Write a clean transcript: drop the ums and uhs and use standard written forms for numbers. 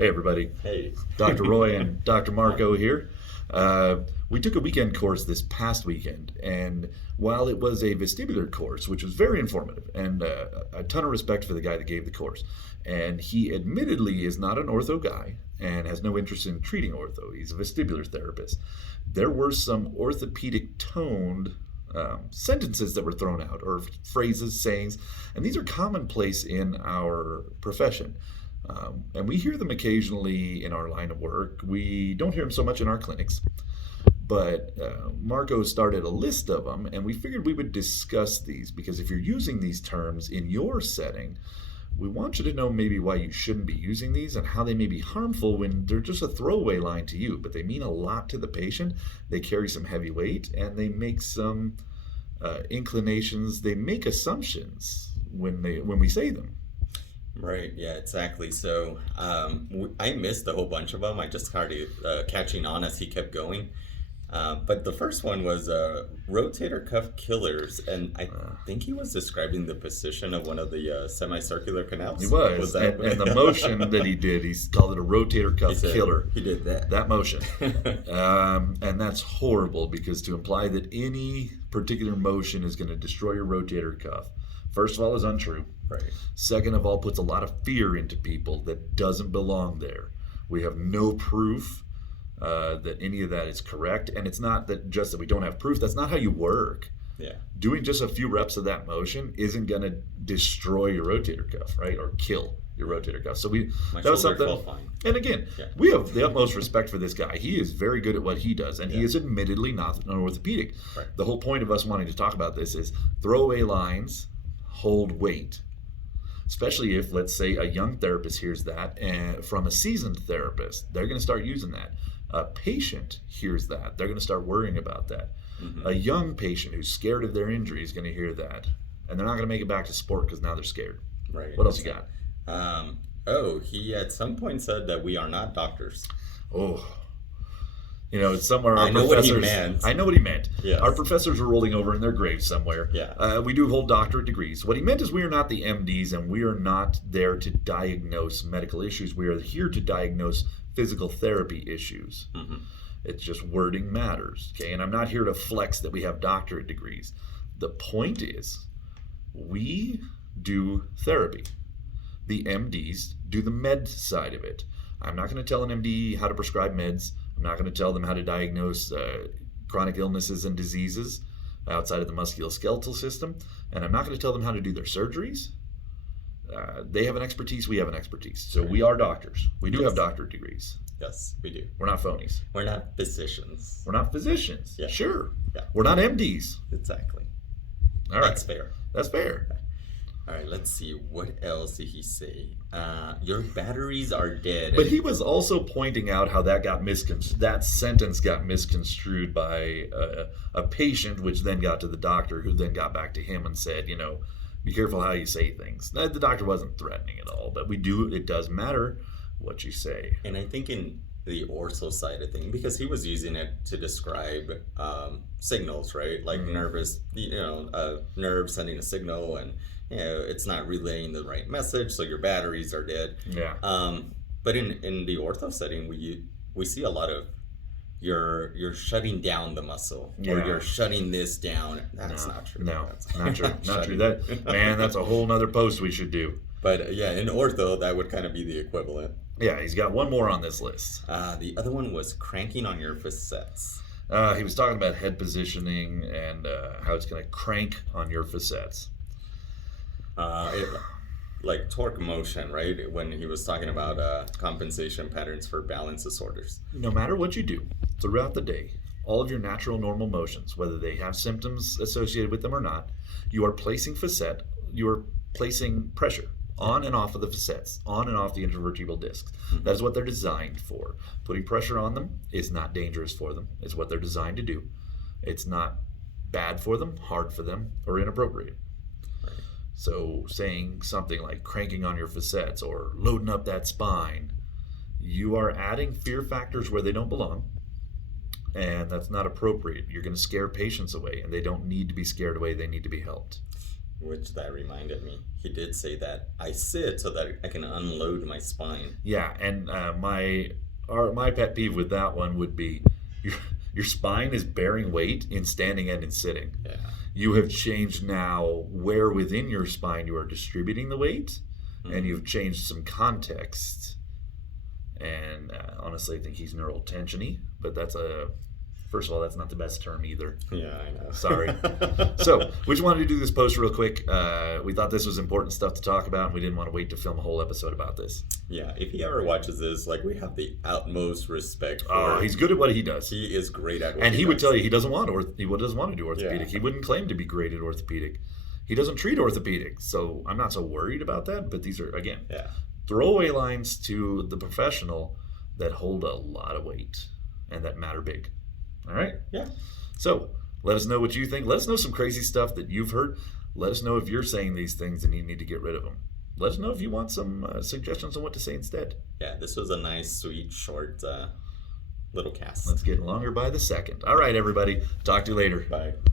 Hey, everybody. Hey. Dr. Roy and Dr. Marco here. We took a weekend course this past weekend, and while it was a vestibular course, which was very informative, and a ton of respect for the guy that gave the course, and he admittedly is not an ortho guy and has no interest in treating ortho. He's a vestibular therapist. There were some orthopedic toned sentences that were thrown out, or phrases, sayings, and these are commonplace in our profession. And we hear them occasionally in our line of work. We don't hear them so much in our clinics. But Marco started a list of them, and we figured we would discuss these because if you're using these terms in your setting, we want you to know maybe why you shouldn't be using these and how they may be harmful when they're just a throwaway line to you, but they mean a lot to the patient. They carry some heavy weight, and they make some inclinations. They make assumptions when we say them. Right, yeah, exactly. So I missed a whole bunch of them. I just started catching on as he kept going. But the first one was rotator cuff killers, and I think he was describing the position of one of the semicircular canals. He was that, and the motion that he did, he's called it a rotator cuff killer. He did that. That motion. And that's horrible because to imply that any particular motion is going to destroy your rotator cuff, first of all, is untrue. Right. Second of all, puts a lot of fear into people that doesn't belong there. We have no proof that any of that is correct, and it's not that just that we don't have proof. That's not how you work. Yeah. Doing just a few reps of that motion isn't going to destroy your rotator cuff, right, or kill your rotator cuff. So My that was shoulder something. felt fine. And again, we have the utmost respect for this guy. He is very good at what he does, and he is admittedly not an orthopedic. Right. The whole point of us wanting to talk about this is throwaway lines hold weight. Especially if, let's say, a young therapist hears that and from a seasoned therapist, they're going to start using that. A patient hears that, they're going to start worrying about that. Mm-hmm. A young patient who's scared of their injury is going to hear that, and they're not going to make it back to sport because now they're scared. Right. What else you got? He at some point said that we are not doctors. Oh. You know, somewhere I know what he meant. I know what he meant. Yes. Our professors are rolling over in their graves somewhere. Yeah. We do hold doctorate degrees. What he meant is we are not the MDs, and we are not there to diagnose medical issues. We are here to diagnose physical therapy issues. Mm-hmm. It's just wording matters, okay? And I'm not here to flex that we have doctorate degrees. The point is, we do therapy. The MDs do the med side of it. I'm not going to tell an MD how to prescribe meds. I'm not going to tell them how to diagnose chronic illnesses and diseases outside of the musculoskeletal system. And I'm not going to tell them how to do their surgeries. They have an expertise, we have an expertise. So we are doctors. We do have doctorate degrees. Yes, we do. We're not phonies. We're not physicians. We're not physicians. Yeah. Sure. Yeah. We're not MDs. Exactly. All right. That's fair. That's fair. All right, let's see. What else did he say? Your batteries are dead. But he was also pointing out how that that sentence got misconstrued by a patient, which then got to the doctor, who then got back to him and said, you know, be careful how you say things. The doctor wasn't threatening at all, but it does matter what you say. And I think in the ortho side of things, because he was using it to describe signals, right? Like nerves sending a signal, and it's not relaying the right message, so your batteries are dead. Yeah. But in the ortho setting, we see a lot of you're shutting down the muscle, or you're shutting this down. That's not true. No, that's not true. Not true. That's a whole nother post we should do. But in ortho, that would kind of be the equivalent. Yeah, he's got one more on this list. The other one was cranking on your facets. He was talking about head positioning and how it's going to crank on your facets. Like torque motion, right? When he was talking about compensation patterns for balance disorders. No matter what you do throughout the day, all of your natural normal motions, whether they have symptoms associated with them or not, you are placing pressure on and off of the facets, on and off the intervertebral discs. Mm-hmm. That is what they're designed for. Putting pressure on them is not dangerous for them. It's what they're designed to do. It's not bad for them, hard for them, or inappropriate. Right. So saying something like cranking on your facets or loading up that spine, you are adding fear factors where they don't belong, and that's not appropriate. You're going to scare patients away, and they don't need to be scared away. They need to be helped. Which that reminded me. He did say that I sit so that I can unload my spine. Yeah, and my pet peeve with that one would be your spine is bearing weight in standing and in sitting. Yeah. You have changed now where within your spine you are distributing the weight, and you've changed some context. And honestly, I think he's neural tensiony, but first of all, that's not the best term either. Yeah, I know. Sorry. So, we just wanted to do this post real quick. We thought this was important stuff to talk about, and we didn't want to wait to film a whole episode about this. Yeah, if he ever watches this, like, we have the utmost respect for Oh, he's good at what he does. He is great at what And he does. would tell you he doesn't want to do orthopedic. Yeah. He wouldn't claim to be great at orthopedic. He doesn't treat orthopedic, so I'm not so worried about that. But these are, again, Yeah. throwaway lines to the professional that hold a lot of weight and that matter big. All right? Yeah. So let us know what you think. Let us know some crazy stuff that you've heard. Let us know if you're saying these things and you need to get rid of them. Let us know if you want some suggestions on what to say instead. Yeah, this was a nice, sweet, short little cast. Let's get longer by the second. All right, everybody. Talk to you later. Bye.